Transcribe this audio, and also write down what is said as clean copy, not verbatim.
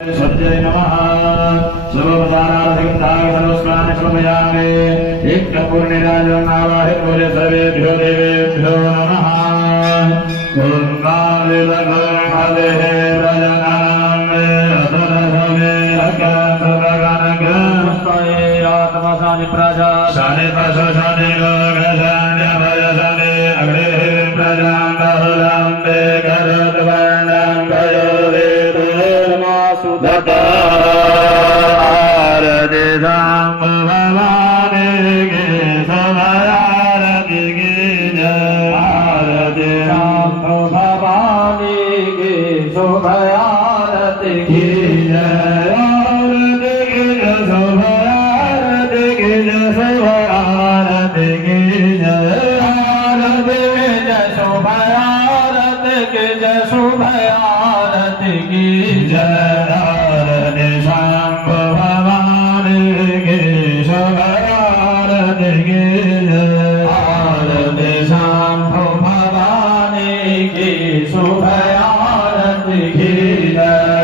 सत्य नमः सर्वपदानार्थिकताय सर्वस्नान समयामे एक पूर्णिराजनावाहित बोले सर्वेभ्यो देवेभ्यो नमः कुंगाले लगनाले रजनामे अतरभवे अज्ञानसगनग्रहस्तये आत्मसानि प्रजा सानि पशुसानि लोकसानि भयसानि अग्रे प्रजां बहुलाम्बे गरुडवर्णं भयोदे आरति सांब भवानी की शोभायारति की जय आरति सांब भवानी की शोभायारति की जय आरति की जय शोभायारति की जय शोभायारति की जय आरति की जय शोभायारति की जय शोभायारति की जय शुभ आरती की जय।